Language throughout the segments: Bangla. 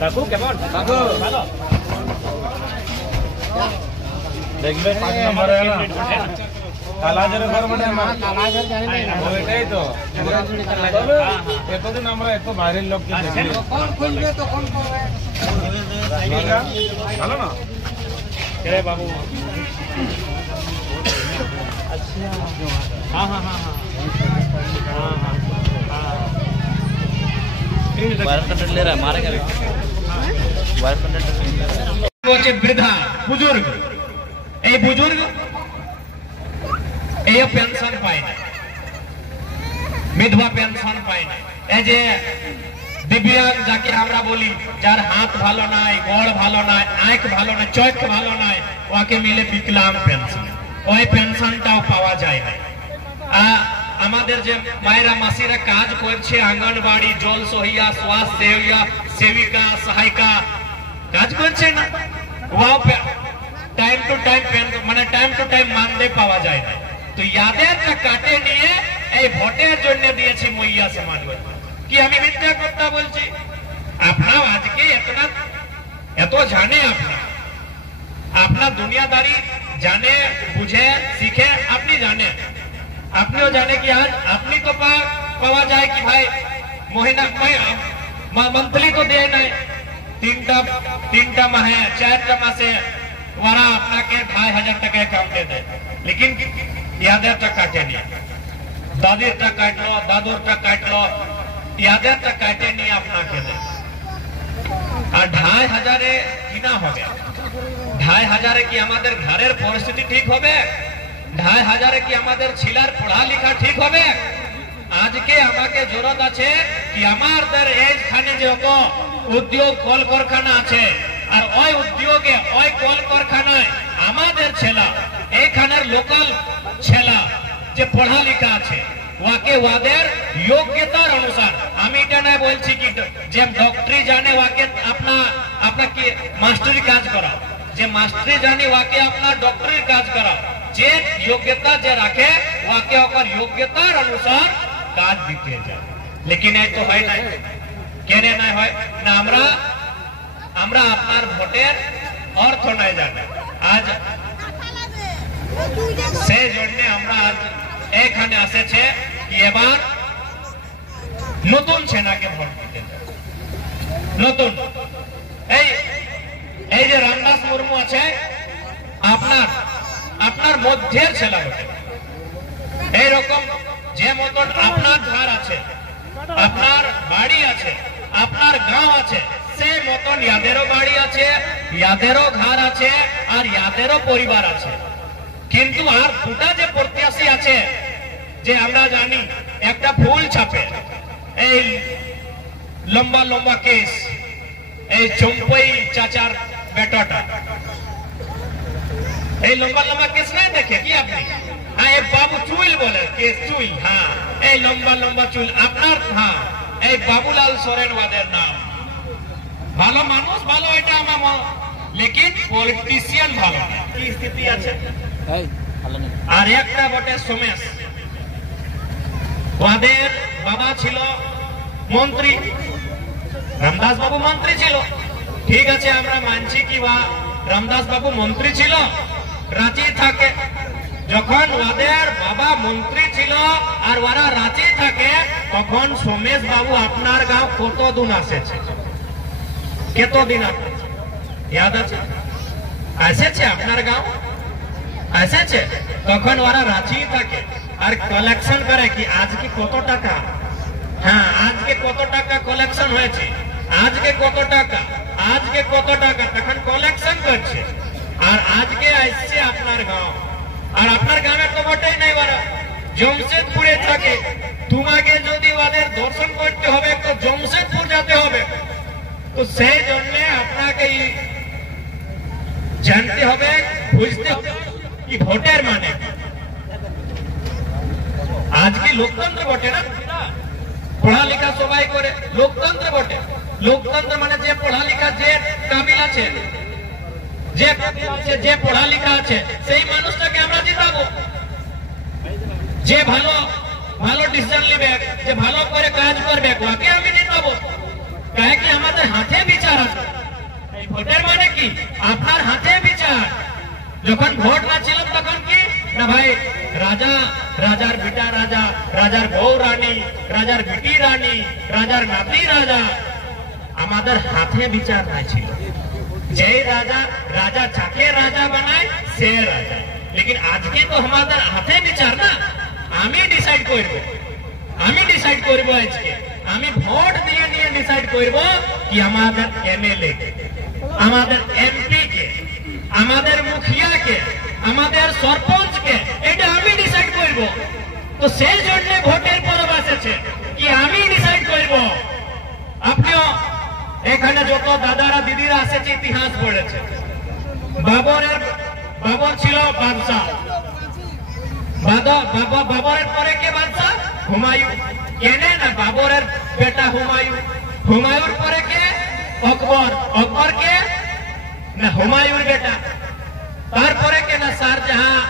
কাকু কেমন? কাকু ভালো। দেখবে 5 নম্বরে না কালাজারের ঘর মানে কালাজার জানি না ওইটাই তো এতদিন আমরা এত বাইরের লোককে দেখি কোন খুলবে তো কোন করবে ভালো না রে বাবু আচ্ছা हां हां हां हां हां हां वायर कंटेंट ले रहा है मारेगा वायर कंटेंट वो जे वृद्धा बुजुर्ग এই বুজুর্গ এই পেনশন পায় না বিধবা পেনশন পায় না এই যে দিব্যাঙ্গ যাকে আমরা বলি যার হাত ভালো নাই গোড় ভালো নাই আঁখ ভালো নাই চোখ ভালো নাই ওকে মিলে বিকলাঙ্গ পেনশন ওই পেনশনটাও পাওয়া যায় না আমাদের যে মায়েরা মাসিরা কাজ করছে আঙ্গনবাড়ি জল সহিয়া স্বাস্থ্য সেবিকা সহায়িকা কাজ করছে না ওয়াও টাইম টু টাইম মানে টাইম টু টাইম মানদে পাওয়া যায় না তো ইয়াদেরটা কাটে নিয়ে এই ভোটের জন্য দিয়েছি মইয়া সমাজ কি আমি মিথ্যা কথা বলছি আপনারা আজকে এত জানে আপনার দুনিয়াদারি জানে বুঝে শিখে আপনি জানে আপনিও জানে কি আজ আপনি তো পাওয়া যায় কি ভাই মহিনা मंथली तो दे नहीं तीनटा माहे 4टा मासे वारा अपना के 2500 टका काम दे दे लेकिन यादेर टा काटे नहीं दादीर टा काट लो दादूर टा काट लो यादेर टा काटे नहीं अपना के दे और 2500 किना हो गया 2500 की हमारे घरेर परिस्थिति ठीक होबे 2500 की हमारे छिलार पढ़ा लिखा ठीक होबे आज के আমাকে জরুরত আছে কি আমাদের এইখানে যে উদ্যোগ কলকারখানা আছে আর ওই উদ্যোগে ওই কলকারখানায় আমাদের ছেলা এইখানের লোকাল ছেলা যে পড়া লেখা আছে ওকে ওদের যোগ্যতার অনুসার আমি এটা না বলছি কি যে ডক্টরি জানে ওকে আপনা কি মাস্টারি কাজ করা যে মাস্টারি জানে ওকে আপনা ডক্টরি কাজ করা যে যোগ্যতা যে রাখে ওকে ওর যোগ্যতার অনুসার কাজ দিতে যায় लेकिन এই তো হয় না কেন না হয় না আমরা আপনার ভোটের অর্থ নাই জানি আজ সেই জন্য আমরা আজ এখানে এসেছে কি এবার নতুন সেনাকে ভোট দিতে নতুন এই যে রামদাস মুর্মু আছে আপনার মধ্যের ছেলে বটে এই রকম যে মতন আপনার ঘর আছে আপনার বাড়ি আছে আপনার গাঁও আছে সেই মতন ইয়াদেরও বাড়ি আছে ইয়াদেরও ঘর আছে আর ইয়াদেরও পরিবার আছে কিন্তু আর দুটা যে প্রত্যাশী আছে যে আমরা জানি একটা ফুল ছাপে এই লম্বা লম্বা কেস এই চম্পই চাচার বেটাটা এই লম্বা লম্বা কেস না দেখে কি আপনি হ্যাঁ এই বাবু চুল বলে কেস চুল হ্যাঁ এই লম্বা লম্বা চুল আপনার হ্যাঁ এই বাবুলাল সোরেন ওদের নাম ভালো মানুষ ভালো এটা আমার लेकिन পলিটিশিয়ান ভালো কি স্থিতি আছে আর একটা বটে সোমেশ ওদের বাবা ছিল মন্ত্রী রামদাস বাবু মন্ত্রী ছিল ঠিক আছে আমরা মানছি কি রামদাস বাবু মন্ত্রী ছিল রাঁচি থাকে যখন ওদের বাবা মন্ত্রী ছিল আর ওরা রাঁচি থাকে তখন সোমেশ বাবু আপনার গাঁও কতদিন আসেছে কতদিন याद আছে এসেছে আপনার গাঁও এসেছে তখন ওরা রাঁচি থাকে আর কালেকশন করে কি আজকে কত টাকা হ্যাঁ আজকে কত টাকা কালেকশন হয়েছে আজকে কত টাকা তখন কালেকশন করছে আর আজকে আসছে আপনার গাঁও আর আপনার গ্রামে তো বটেই নাই ওরা জমশেদপুরে থাকে তোমাকে যদি ওদের দর্শন করতে হবে তো জমশেদপুর যেতে হবে তো সেই জন্য আপনাকে জানতে হবে বুঝতে হবে কি ভোটের মানে আজকে লোকতন্ত্র বটে না পড়ালেখা সবাই করে লোকতন্ত্র বটে লোকতন্ত্র মানে যে পড়ালেখা যে কাবিল আছে যে পড়ালেখা আছে সেই মানুষটাকে আমরা জিতাবো যে ভালো চলিবে, যে ভালো করে কাজ করবে, ওকে আমি জিতাবো। কাहे কি আমাদের হাতে বিচার আছে। এই ভোটের মানে কি আপনার হাতে বিচার। যখন ভোট না ছিল তখন কি না ভাই রাজা, রাজার বেটা রাজা, রাজার বউ রানী, রাজার বেটি রানী, রাজার নাতি রাজা। আমাদের হাতে বিচার নাই ছিল। যে রাজা রাজা যাকে রাজা বানায় সে রাজা। लेकिन আজকে তো আমাদের হাতে বিচার না। আমি ডিসাইড করব, আমি ডিসাইড করব আজকে। আমি ভোট দিয়ে নিয়ে ডিসাইড করব কি আমাদের এমএলএ কে, আমাদের এমপি কে, আমাদের মুখিয়া কে, আমাদের সরপঞ্চ কে, এটা আমি ডিসাইড করব। তো সেই জন্য ভোটের পরব এসেছে কি আমি ডিসাইড করব। আপনিও এখানে যত দাদারা দিদিরা এসেছে ইতিহাস পড়েছে। বাবর ছিল বাদশাহ, বাবরের পরে কে বাদশাহ? হুমায়ুন। কেনে না বাবরের বেটা হুমায়ুন, হুমায়ুর পরে কে? আকবর, আকবর কে না হুমায়ুর বেটা। তারপরে কে না শাহজাহাं,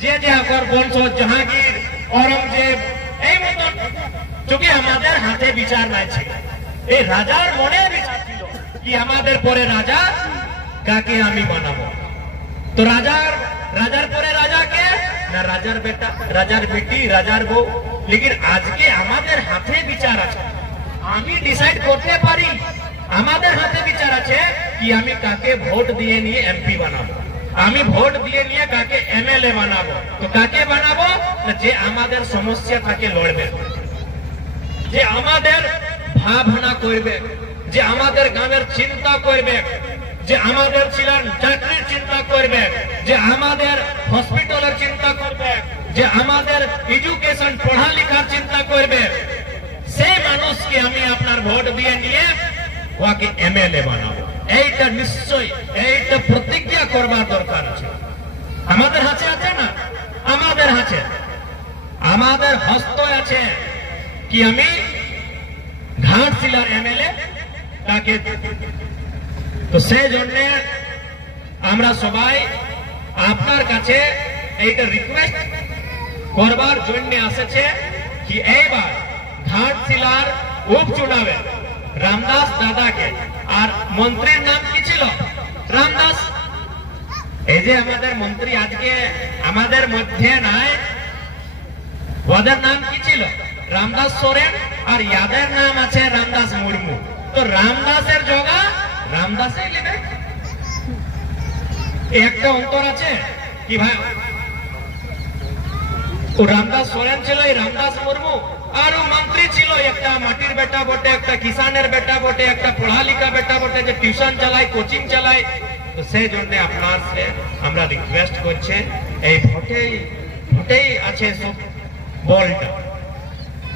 যে যে আকবর বংশ, জাহাঙ্গীর, औरंगजेब। এই মতন চুকি আমাদের হাতে বিচার নাই ছিল। এই রাজার মনে বিচার ছিল কি আমাদের পরে রাজা কাকে আমি বানাবো। তো রাজার পরে রাজা কে না রাজার বেটা, রাজার বেটি, রাজার বউ। लेकिन আজকে আমাদের হাতে বিচার আছে। আমি ডিসাইড করতে পারি, আমাদের হাতে বিচার আছে কি আমি কাকে ভোট দিয়ে নিয়ে এমপি বানাবো, আমি ভোট দিয়ে নিয়ে কাকে এমএলএ বানাবো। তো কাকে বানাবো না যে আমাদের সমস্যা থাকে লড়বে, যে আমাদের ভাবনা করবে, যে আমাদের গ্রামের চিন্তা করবে, যে আমাদের ছিলেন চাকরির চিন্তা করবে, যে আমাদের হসপিটালের চিন্তা করবে, যে আমাদের এডুকেশন পড়ালেখার চিন্তা করবে। সেই মানুষকে আমি আপনার ভোট দিয়ে নিয়ে ওকে এমএলএ বানাবো। এইটা নিশ্চয়, এইটা প্রতিজ্ঞা করবার দরকার আছে। আমাদের হাতে আছে না, আমাদের হাতে, আমাদের হস্ত আছে কি আমি ঘাটশিলার এমএলএ তাকে। তো সেই জন্য আমরা সবাই আপনার কাছে এইটা রিকোয়েস্ট করবার জন্য আসছে কি এইবার ঘাটশিলার উপচুনাবে রামদাস দাদাকে, আর মন্ত্রীর নাম কি ছিল? রামদাস। এই যে আমাদের মন্ত্রী আজকে আমাদের মধ্যে নাই, ওদের নাম কি ছিল? রামদাস সোরেন। আর ইয়াদের নাম আছে রামদাস মুর্মু। তো রামদাসের জগা রামদাসে নেবে। একটা অন্তর আছে কি ভাই, ও রামদাস সোরেন ছিল, এই রামদাস মুর্মু। আর ও মন্ত্রী ছিল একটা মাটির বেটা বটে, একটা কিষানের বেটা বটে, একটা পড়ালিখা বেটা বটে, যে টিউশন চালায়, কোচিং চালায়। তো সেই জন্য আপনার সে আমরা রিকোয়েস্ট করছে এই ভোটেই আছে সব বলটা,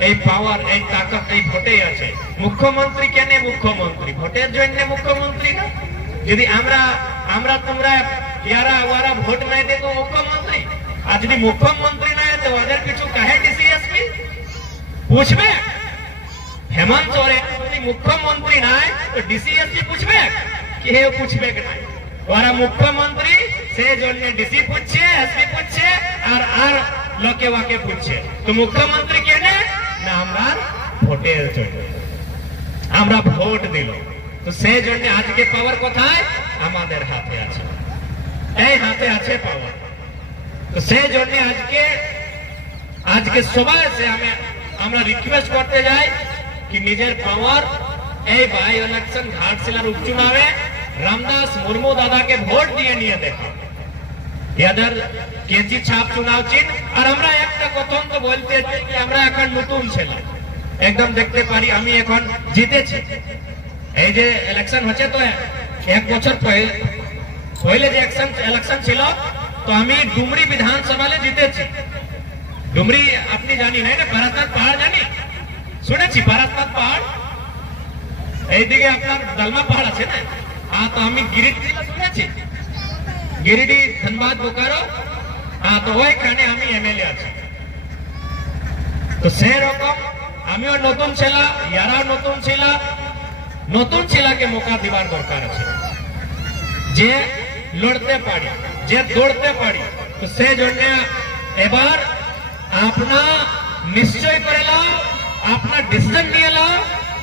এই পাওয়ার, এই তাকত এই ভোটেই আছে। মুখ্যমন্ত্রী কেন মুখ্যমন্ত্রী? ভোটের জন্য মুখ্যমন্ত্রী না। যদি আমরা তোমরা ইয়ারা ওয়ারা ভোট নাই দে তো মুখ্যমন্ত্রী। আর যদি মুখ্যমন্ত্রী নাই তো ওদের কিছু কাহে ডিসিএসপি पूछबे? हेमंत सोरेन যদি মুখ্যমন্ত্রী নাই তো ডিসিএসপি पूछबे কি হে पूछबे কি নাই? ওরা মুখ্যমন্ত্রী, সেই জন্য ডিসি पूछছে, এসপি पूछছে, আর লোকে ওকে पूछছে। তো মুখ্যমন্ত্রী কেন না আমরা ভোটের জন্য, আমরা ভোট দিল। তো সেই জন্য আজকে পাওয়ার কোথায়? আমাদের হাতে আছে, এই হাতে আছে পাওয়ার। তো সেই জন্য আজকে সবাই সে আমরা রিকোয়েস্ট করতে যাই কি নিজের পাওয়ার এই বাই ইলেকশন ঘাটশিলার উপচুনাবে রামদাস মুর্মু দাদাকে ভোট দিয়ে নিয়ে দেখা। ইয়াদের কেজি ছাপ চুনাव চিহ্ন। আর আমরা একটা কথা তো বলতে চাই কি আমরা এখন নতুন ছেলে, একদম দেখতে পারি আমি এখন জিতেছি। এই যে ইলেকশন হচ্ছে তো এক বছর পহলে যে ইলেকশন ছিল তো আমি ডুমরি বিধানসভাতে জিতেছি। ডুমরি আপনি জানি না, পারাসনাথ পাহাড় জানি, শুনেছি পারাসনাথ পাহাড়, এইদিকে আপনার দালমা পাহাড় আছে না। তো আমি গিরিডি শুনেছি, গিরিডি, ধনবাদ, বোকারো। তো ওইখানে আমি এমএলএ আছি। তো সেরকম আমিও নতুন ছিলাম, ইয়ারাও নতুন ছিল। নতুন ছেলেকে মৌকা দিবার দরকার আছে, যে লড়তে পারি, যে দৌড়তে পারি। তো সেই জন্য এবার আপনা নিশ্চয় করে নাও, আপনার ডিসিশন নিয়ে নাও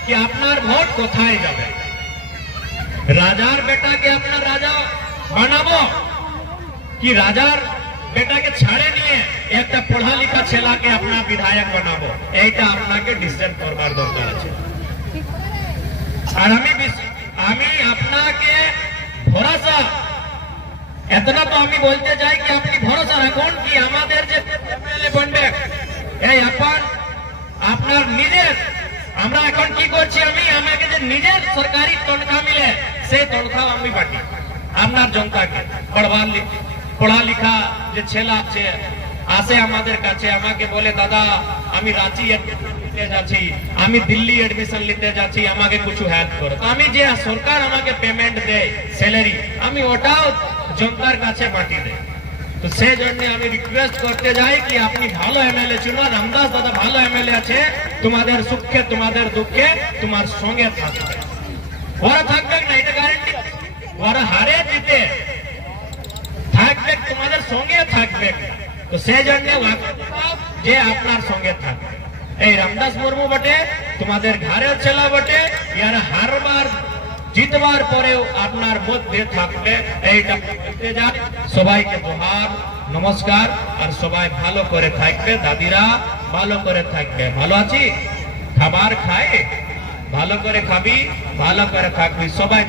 কি আপনার ভোট কোথায় যাবে। রাজার বেটাকে আপনার রাজা বানাবো কি রাজার বেটাকে ছাড়ে নিয়ে একটা পড়া লিখা ছেলেকে আপনার বিধায়ক বানাবো, এইটা আপনাকে ডিসিশন করবার দরকার আছে। আর আমি আপনাকে ভরসা এতটা তো আমি বলতে চাই কি আপনি ভরসা রাখুন কি আমাদের যে এমএলএ বনবে এই আপনার নিজের, আমরা এখন কি করছি, আমাকে যে নিজের সরকারি তনখা মিলে সেই তনখা আমি বাটি আপনার জনতাকে। পড়া লিখা যে ছেলে আছে আসে আমাদের কাছে, আমাকে বলে দাদা আমি রাঁচি নিতে যাচ্ছি, আমি দিল্লি এডমিশন নিতে যাচ্ছি, আমাকে কিছু হেল্প করো। তো আমি যে সরকার আমাকে পেমেন্ট দেয় স্যালারি, আমি ওটাও জনতার কাছে বাটি দেয়। তো সেই জন্য আমি রিকোয়েস্ট করতে যাই কি আপনি ভালো এমএলএ চুনো। রামদাস দাদা ভালো এমএলএ আছে, তোমাদের সুখে তোমাদের দুঃখে তোমার সঙ্গে থাকবে। ওরা থাকবে না এটা গ্যারান্টি, ওরা হারে জিতে থাকবে, তোমাদের সঙ্গে থাকবে। তো সেই জন্য যে আপনার সঙ্গে থাকবে এই রামদাস মুর্মু বটে, তোমাদের ঘরের ছেলে বটে, ইয়ার হারবার জিতবার পরেও আপনার মধ্যে থাকবে। এইটা বলতে যান। সবাইকে জোহার, নমস্কার। আর সবাই ভালো করে থাকবে, দাদিরা ভালো করে থাকবে। ভালো আছি, খাবার খায় ভালো করে খাবি, ভালো করে থাকবি সবাই।